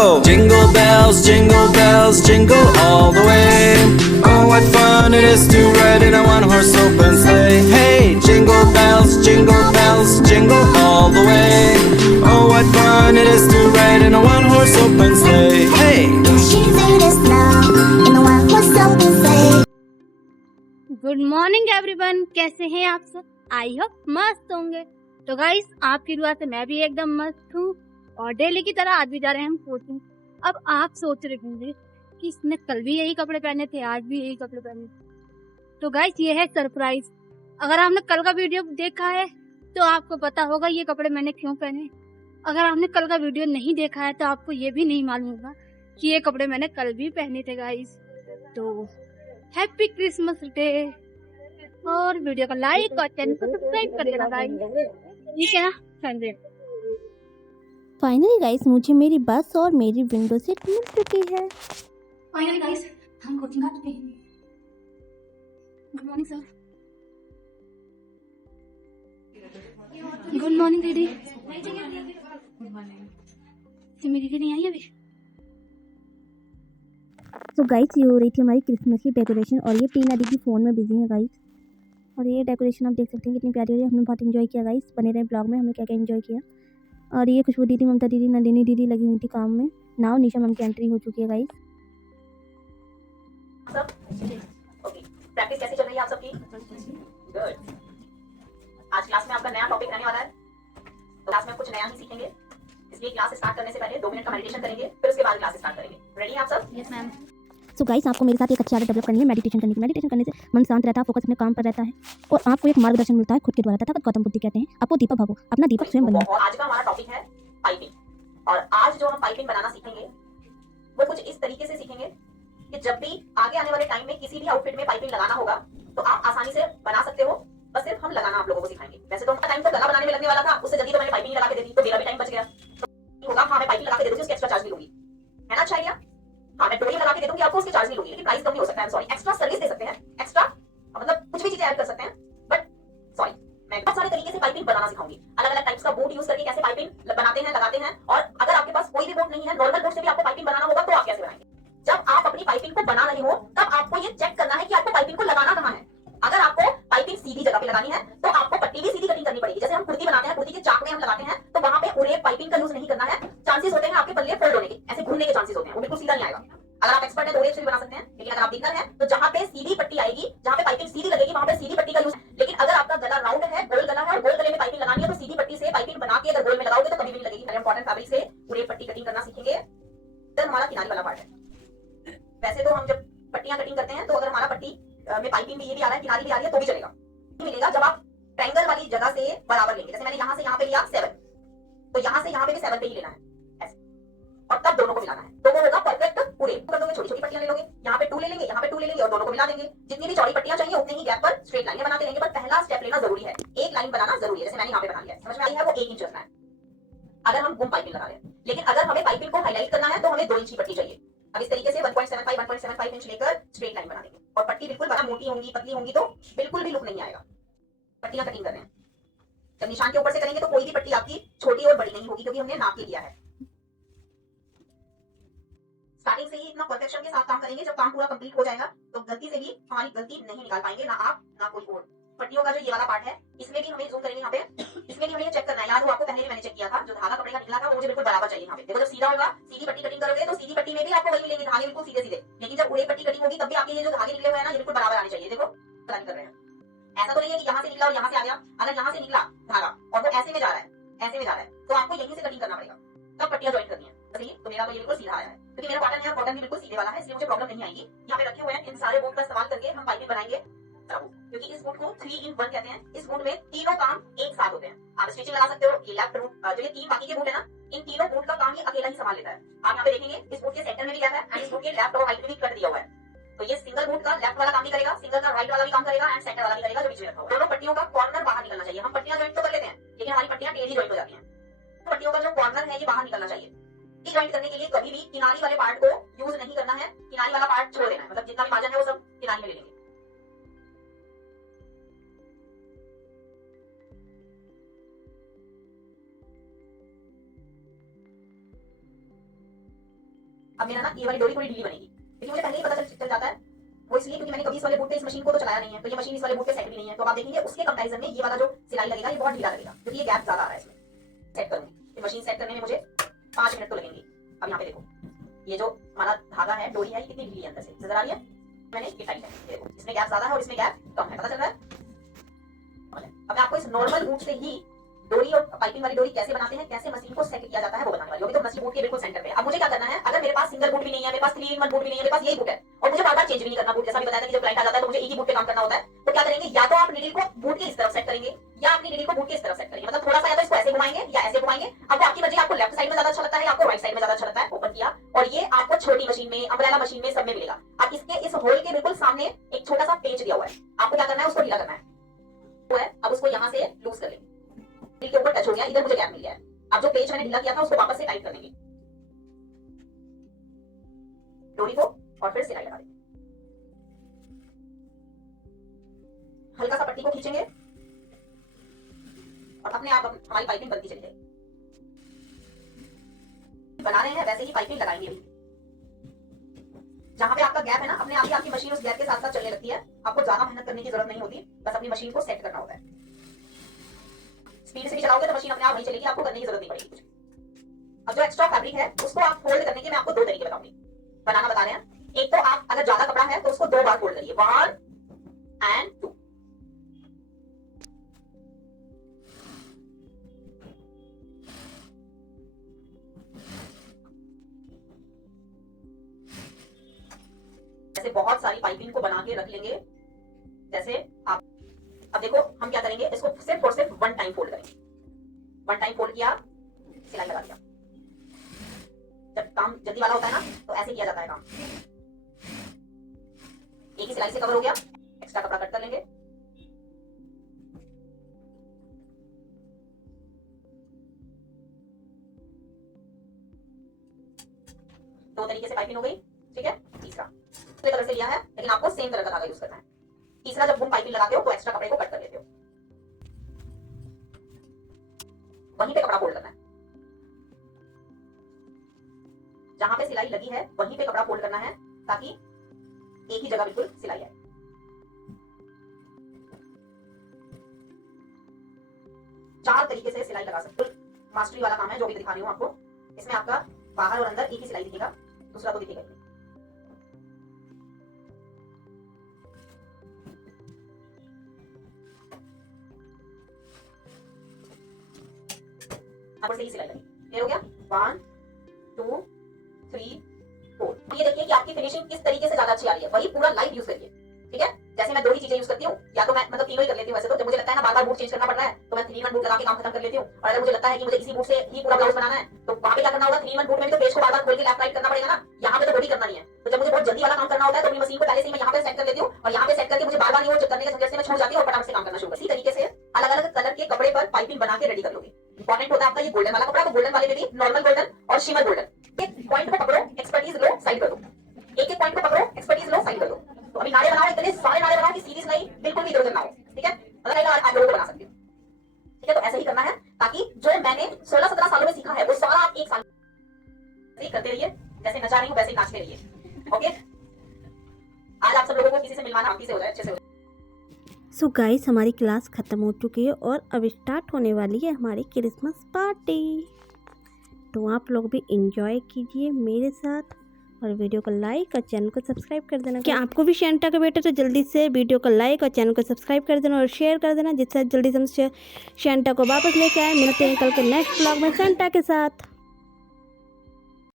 jingle bells, jingle all the way. Oh, what fun it is to ride in a one-horse open sleigh. Hey, jingle bells, jingle all the way. Oh, what fun it is to ride in a one-horse open sleigh. Hey, Dashing through the snow in a one-horse open sleigh. Good morning everyone, कैसे हैं आप सब? I hope मस्त होंगे। तो guys, आपकी दुआ से मैं भी एकदम मस्त हूँ और डेली की तरह आज भी जा रहे हैं हम कोचिंग। अब आप सोच रहे होंगे कि इसने कल भी यही कपड़े पहने थे, आज भी यही कपड़े पहने थे। तो गाइस, ये है सरप्राइज। अगर आपने कल का वीडियो देखा है तो आपको पता होगा ये कपड़े मैंने क्यों पहने। अगर आपने कल का वीडियो नहीं देखा है तो आपको ये भी नहीं मालूम होगा कि ये कपड़े मैंने कल भी पहने थे गाइस। तो हैप्पी क्रिसमस डे और वीडियो को लाइक और चैनल को सब्सक्राइब कर देना गाइस, ठीक है ना? समझे? फाइनली गाइस, मुझे मेरी बस और मेरी विंडो सीट मिल चुकी है। फाइनली गाइस, हम कोचिंग आ चुके हैं। Good morning sir. Good morning दीदी। Good morning. मेरी दीदी नहीं आई अभी? तो गाइस, ये हो रही थी हमारी क्रिसमस की डेकोरेशन और ये टीना दीदी फ़ोन में बिजी है गाइस। और ये डेकोरेशन आप देख सकते हैं कितनी प्यारी हो रही है। हमने बहुत एंजॉय किया गाइस। बने रहे ब्लॉग में, हमने क्या क्या एंजॉय किया। और ये खुशबू दीदी, ममता दीदी, नंदिनी दीदी लगी हुई थी काम में। नाउ निशा मैम की एंट्री हो चुकी है गाइस। ओके, प्रैक्टिस कैसी चल रही है आप सबकी? गुड। आज क्लास में आपका नया टॉपिक रहने वाला है। तो क्लास में कुछ नया ही सीखेंगे, इसलिए क्लास स्टार्ट करने से पहले 2 मिनट का मेडिटेशन करेंगे, फिर उसके बाद क्लास स्टार्ट करेंगे। रेडी हैं आप सब? Yes ma'am. सो गाइस, आपको मेरे साथ एक अच्छी आदत डेवलप करनी है मेडिटेशन करने की। मेडिटेशन करने से मन शांत रहता है, फोकस अपने काम पर रहता है और आपको एक मार्गदर्शन मिलता है खुद के द्वारा। तथागत गौतम बुद्ध कहते हैं, आपको दीपक भवो, अपना दीपक स्वयं बनिए। और आज का हमारा टॉपिक है पाइपिंग। और आज जो हम पाइपिंग बनाना सीखेंगे वो कुछ इस तरीके से सीखेंगे कि जब भी आगे आने वाले टाइम में किसी भी आउटफिट में पाइपिंग लगाना होगा तो आप आसानी से बना सकते हो। बस सिर्फ हम लगाना आप लोगों को सिखाएंगे। वैसे तो हमारा टाइम तो गला बनाने में लगने वाला था, उससे जल्दी तो मैंने पाइपिंग लगा के दे दी, तो मेरा भी टाइम बच गया। तो होगा, हाँ मैं पाइपिंग लगा के दे दूंगी, उसके एक्स्ट्रा चार्ज नहीं लूंगी, है ना? अच्छा आइडिया। हाँ, मैं डोरी लगा के दे दूंगी आपको, उसके चार्ज नहीं लूंगी, लेकिन प्राइस कम नहीं हो सकता है। सॉरी, एक्स्ट्रा सर्विस दे सकते हैं, एक्स्ट्रा मतलब कुछ भी चीजें ऐड कर सकते हैं, बट सॉरी मैं बहुत सारे तरीके से पाइपिंग बनाना सिखाऊंगी। अलग अलग टाइप्स का बोर्ड यूज करके कैसे पाइपिंग बनाते हैं, लगाते हैं। और अगर आपके पास कोई भी बोर्ड नहीं है, नॉर्मल बोर्ड से भी आपको पाइपिंग बनाना होगा, तो आप कैसे बनाएंगे? जब आप अपनी पाइपिंग को बना रहे हो तब आपको ये चेक करना है कि आपको पाइपिंग को लगाना कहाँ है। अगर आपको पाइपिंग सीधी जगह पे लगानी है तो आपको पट्टी भी सीधी कटिंग करनी पड़ेगी। जैसे हम कुर्ती बनाते हैं, कुर्ती के चाक में हम लगाते हैं, तो वहां पे उरे पाइपिंग का यूज नहीं करना है। चांसेस होते हैं आपके पल्ले फोल्ड होने के, ऐसे घूमने के चांसेस होते हैं, वो बिल्कुल सीधा नहीं आएगा। अगर आप एक्सपर्ट है तो उरे से भी बना सकते हैं, लेकिन अगर आप बिगिनर है तो जहां पे सीधी पट्टी आएगी, जहां पे पाइपिंग सीधी लगेगी, वहां पे सीधी पट्टी का यूज। लेकिन अगर आपका गला राउंड है, गोल गला है और गोल गले में पाइपिंग लगानी है, तो सीधी पट्टी से पाइपिंग बना के अगर गोल में लगाओगे तो कभी भी नहीं लगेगी। पहले इंपॉर्टेंट फैब्रिक से पूरे पट्टी कटिंग करना सीखेंगे, फिर हमारा किनारी वाला पार्ट है। वैसे तो हम जब पट्टियां कटिंग करते हैं तो अगर हमारा पट्टी में पाइपिंग भी ये भी आ रहा है, किनारी भी आ रही है, तो भी चलेगा। मिलेगा जब आप ट्रायंगल वाली जगह से बराबर लेंगे। जैसे मैंने यहां से यहां पे लिया 7, तो यहां से यहां पे भी 7 पे ही लेना है ऐसे, और तब दोनों को मिलाना है, तो वो होगा परफेक्ट पूरे। कर दोगे, छोटी छोटी पट्टियां ले लोगे, यहाँ पे 2 ले लेंगे, यहाँ पे 2 ले लेंगे और दोनों को मिला देंगे। जितनी भी चौड़ी पट्टियां चाहिए उतने ही गैप पर स्ट्रेट लाइनें बनाते रहेंगे। पर पहला स्टेप लेना जरूरी है, एक लाइन बनाना जरूरी है। जैसे मैंने यहाँ पे बना लिया है, समझ में आई है? वो 1 इंच रखना है अगर हम गुम पाइपिंग लगा रहे हैं। लेकिन अगर हमें पाइपिंग को हाईलाइट करना है तो हमें 2 इंच की पट्टी चाहिए। अब इस तरीके से 1.75 इंच लेकर स्ट्रेट लाइन बना देंगे। और पट्टी बिल्कुल बड़ा मोटी होंगी, पतली होंगी तो बिल्कुल भी लुक नहीं आएगा। पट्टियां कटिंग कर रहे हैं, जब निशान के ऊपर से करेंगे तो कोई भी पट्टी आपकी छोटी और बड़ी नहीं होगी, क्योंकि हमने नाप के लिया है। स्टार्टिंग से ही इतना परफेक्शन के साथ काम करेंगे, जब काम पूरा कंप्लीट हो जाएगा तो गलती से भी हमारी गलती नहीं निकाल पाएंगे, ना आप ना कोई और। पट्टियों का जो ये वाला पार्ट है, इसमें भी हमें जूम करेंगे, यहाँ पे इसमें भी हमें ये चेक करना है। याद हो आपको, पहले भी मैंने चेक किया था, जो धागा कपड़े का निकला था वो मुझे बिल्कुल बराबर चाहिए। यहाँ पे देखो, जब सीधा होगा, सीधी पट्टी कटिंग करोगे तो सीधी पट्टी में भी आपको वही मिलेंगे, धागे बिल्कुल सीधे सीधे। लेकिन जब उड़े पट्टी कटिंग होगी तब भी आपके ये जो धागे निकले हुए हैं ना, ये बिल्कुल बराबर आने चाहिए। देखो प्लान कर रहे हैं, ऐसा तो नहीं है कि यहाँ से निकला और यहाँ से आ गया। अगर यहाँ से निकला धागा और वो ऐसे में जा रहा है, ऐसे में जा रहा है, तो आपको यहीं से कटिंग करना पड़ेगा, तब पट्टियां ज्वाइन करनी है। सही, तो मेरा तो ये बिल्कुल सीधा आया है, क्योंकि मेरा पैटर्न यहाँ कॉटन भी बिल्कुल सीधे वाला है, इसलिए मुझे प्रॉब्लम नहीं आएगी। यहाँ पे रखे हुए हैं इन सारे बूट का इस्तेमाल करके हम पाइपिंग बनाएंगे, क्योंकि इस बूट को 3 in 1 कहते हैं। इस बूट में तीनों काम एक साथ होते हैं। आप स्टिचिंग लगा सकते हो, ये लेफ्ट रूट, जो ये 3 बाकी के बूट है ना, इन तीनों बूट का काम ये अकेला ही संभाल लेता है। आप यहाँ पे देखेंगे, इस बूट के सेंटर में भी गैप है एंड इस बूट के लेफ्ट और राइट में भी कट दिया हुआ है। तो ये सिंगल बूट का लेफ्ट वाला काम भी करेगा, सिंगल का राइट वाला भी काम करेगा एंड सेंटर वाला भी करेगा, जो बीच में रखा हुआ है। दोनों पट्टियों का कॉर्नर बाहर निकलना चाहिए। हम पट्टियां ज्वाइंट तो कर लेते हैं, लेकिन हमारी पट्टियां टेढ़ी ज्वाइंट हो जाती हैं। पट्टियों का जो कॉर्नर है ये बाहर निकलना चाहिए। ज्वाइंट करने के लिए कभी भी किनारी वाले पार्ट को यूज नहीं करना है, किनारी वाला पार्ट छोड़ देना है। मतलब जितना भी मार्जिन है वो सब किनारी में ले लेंगे। अब मेरा ना ये वाली डोरी थोड़ी ढीली बनेगी, क्योंकि मुझे पहले ही पता चल जाता है, वो इसलिए क्योंकि मैंने कभी इस वाले बूट पे इस मशीन को तो चलाया नहीं है, तो ये मशीन इस वाले बूट पे सेट भी नहीं है। तो आप देखेंगे उसके कंपैरिजन में ये वाला जो सिलाई लगेगा ये बहुत ढीला लगेगा, क्योंकि ये गैप ज्यादा आ रहा है इसमें। सेट करूंगी, ये मशीन सेट करने में मुझे 5 मिनट तो लगेंगे। अब यहाँ पे देखो ये जो हमारा धागा है, डोरी है, ये कितनी ढीली है अंदर से, नजर आ रही है, मैंने इसकी टाइट है, देखो इसमें गैप ज्यादा है और इसमें गैप कम है, पता चल रहा है। अब मैं आपको इस नॉर्मल बूट से ही डोरी और पाइपिंग वाली डोरी कैसे बनाते हैं, कैसे मशीन को सेट किया जाता है वो बताने वाली हूं। तो मशीन बूट के बिल्कुल सेंटर पे। अब मुझे क्या करना है, अगर मेरे पास सिंगल बूट भी नहीं है, मेरे पास 3-in-1 बूट भी नहीं है, मेरे पास यही बूट है और मुझे बार-बार चेंज भी नहीं करना बूट, जैसा भी बताया था कि जब क्लाइंट आ जाता है तो मुझे एक ही बूट पे काम करना होता है, तो क्या करेंगे, या तो आप नीडल को बूट के इस तरफ सेट करेंगे या अपनी नीडल को बूट के इस तरफ सेट करेंगे, मतलब थोड़ा सा या तो इसको ऐसे घुमाएंगे या ऐसे घुमाएंगे। अब आपकी मर्जी, आपको लेफ्ट साइड में ज्यादा अच्छा लगता है या आपको राइट साइड में ज्यादा अच्छा लगता है। ओपन किया और ये आपको छोटी मशीन में, अम्ब्रेला मशीन में सब में मिलेगा। अब इसके इस होल के बिल्कुल सामने एक छोटा सा पेंच दिया हुआ है, आपको क्या करना है, उसको ढीला करना है, वो है। अब उसको यहाँ से लूज कर लेंगे, नीडल के ऊपर टच हो गया, इधर मुझे गैप मिल गया है। अब जो पेज मैंने ढीला किया था उसको वापस से टाइट कर देंगे, डोरी को, और फिर सिलाई लगा देंगे। हल्का सा पट्टी को खींचेंगे और अपने आप हमारी पाइपिंग बनती चली जाएगी। बना रहे हैं वैसे ही पाइपिंग लगाएंगे अभी। जहां पे आपका गैप है ना, अपने आप ही आपकी मशीन उस गैप के साथ साथ चलने लगती है, आपको ज्यादा मेहनत करने की जरूरत नहीं होती, बस अपनी मशीन को सेट करना होता है। स्पीड से भी चलाओगे तो मशीन अपने आप नहीं चलेगी, आपको करने की जरूरत नहीं पड़ेगी कुछ। अब जो एक्स्ट्रा फैब्रिक है उसको आप फोल्ड करने के मैं आपको 2 तरीके बताऊंगी, बनाना बता रहे हैं। एक तो आप अगर ज्यादा कपड़ा है तो उसको 2 बार फोल्ड करिए, 1 and 2। जैसे बहुत सारी पाइपिंग को बना के रख लेंगे, जैसे आप अब देखो हम क्या करेंगे, इसको सिर्फ और सिर्फ 1 टाइम फोल्ड करेंगे। 1 टाइम फोल्ड किया, सिलाई लगा दिया। जब काम जल्दी वाला होता है ना तो ऐसे किया जाता है काम। एक ही सिलाई से कवर हो गया, एक्स्ट्रा कपड़ा कट कर लेंगे। दो तरीके से पाइपिंग हो गई, ठीक है। तीसरा दूसरे कलर से लिया है, लेकिन आपको सेम कलर का धागा यूज करना है। तीसरा, जब बूम पाइपिंग लगाते हो तो एक्स्ट्रा कपड़े को कट कर लेते हो, वहीं पे कपड़ा फोल्ड करना है। जहां पे सिलाई लगी है वहीं पे कपड़ा फोल्ड करना है, ताकि एक ही जगह बिल्कुल सिलाई है। चार तरीके से सिलाई लगा सकते हो, मास्टरी वाला काम है जो भी दिखा रही हूं आपको। इसमें आपका बाहर और अंदर एक ही सिलाई दिखेगा, दूसरा तो दिखेगा ही। ऊपर से ही सिलाई लगी, क्लियर हो गया। 1 2 3 4। ये देखिए कि आपकी फिनिशिंग किस तरीके से ज्यादा अच्छी आ रही है, वही पूरा लाइट यूज करिए, ठीक है। जैसे मैं 2 ही चीजें यूज करती हूँ, या तो मैं मतलब तीनों ही कर लेती हूँ। वैसे तो जब मुझे लगता है ना बार बार बूट चेंज करना पड़ रहा है तो मैं 3-in-1 बूट लगा के काम खत्म कर लेती हूँ। और अगर मुझे लगता है कि मुझे इसी बूट से ही पूरा ब्लाउज बनाना है तो वहां पे क्या करना होगा, 3-in-1 बूट में भी तो पेज को बार बार खोल के लेफ्ट राइट करना पड़ेगा ना, यहाँ पे तो वो भी करना नहीं है। तो जब मुझे बहुत जल्दी वाला काम करना होता है तो अपनी मशीन को पहले से ही मैं यहाँ पे सेट कर लेती हूँ और यहाँ पे सेट करके मुझे बार बार ये करने के झंझट से मैं छूट जाती हूँ और फटाफट से काम करना शुरू। इसी तरीके से अलग अलग कलर के कपड़े पर पाइपिंग बना के रेडी कर लोगे। इंपॉर्टेंट होता है आपका ये गोल्डन वाला कपड़ा, तो गोल्डन वाले में भी नॉर्मल गोल्डन और शिमर गोल्डन। एक पॉइंट को पकड़ो, एक्सपर्टीज लो, साइड कर दो। एक एक पॉइंट को पकड़ो, एक्सपर्टीज लो, साइड कर दो। तो अभी नारे बनाओ, इतने सारे नारे बनाओ कि सीधी सिलाई बिल्कुल भी इधर-उधर ना हो, ठीक है। अगर आप लोगों को बना सकते हो, ठीक है। तो ऐसे ही करना है ताकि जो मैंने 16-17 सालों में सीखा है वो सारा आप 1 साल में करते रहिए। जैसे नचा रही हूँ वैसे ही नाचते रहिए, ओके। आज आप सब लोगों को किसी से मिलवाना बाकी से हो जाए, अच्छे से हो जाए। सो गाइस, हमारी क्लास ख़त्म हो चुकी है और अब स्टार्ट होने वाली है हमारी क्रिसमस पार्टी। तो आप लोग भी इंजॉय कीजिए मेरे साथ और वीडियो को लाइक और चैनल को सब्सक्राइब कर देना। क्या आपको भी सेंटा का बेटा, तो जल्दी से वीडियो को लाइक और चैनल को सब्सक्राइब कर देना और शेयर कर देना, जिससे जल्दी से हम सेंटा को वापस लेके आए। मिलते हैं कल के नेक्स्ट ब्लॉग में सेंटा के साथ।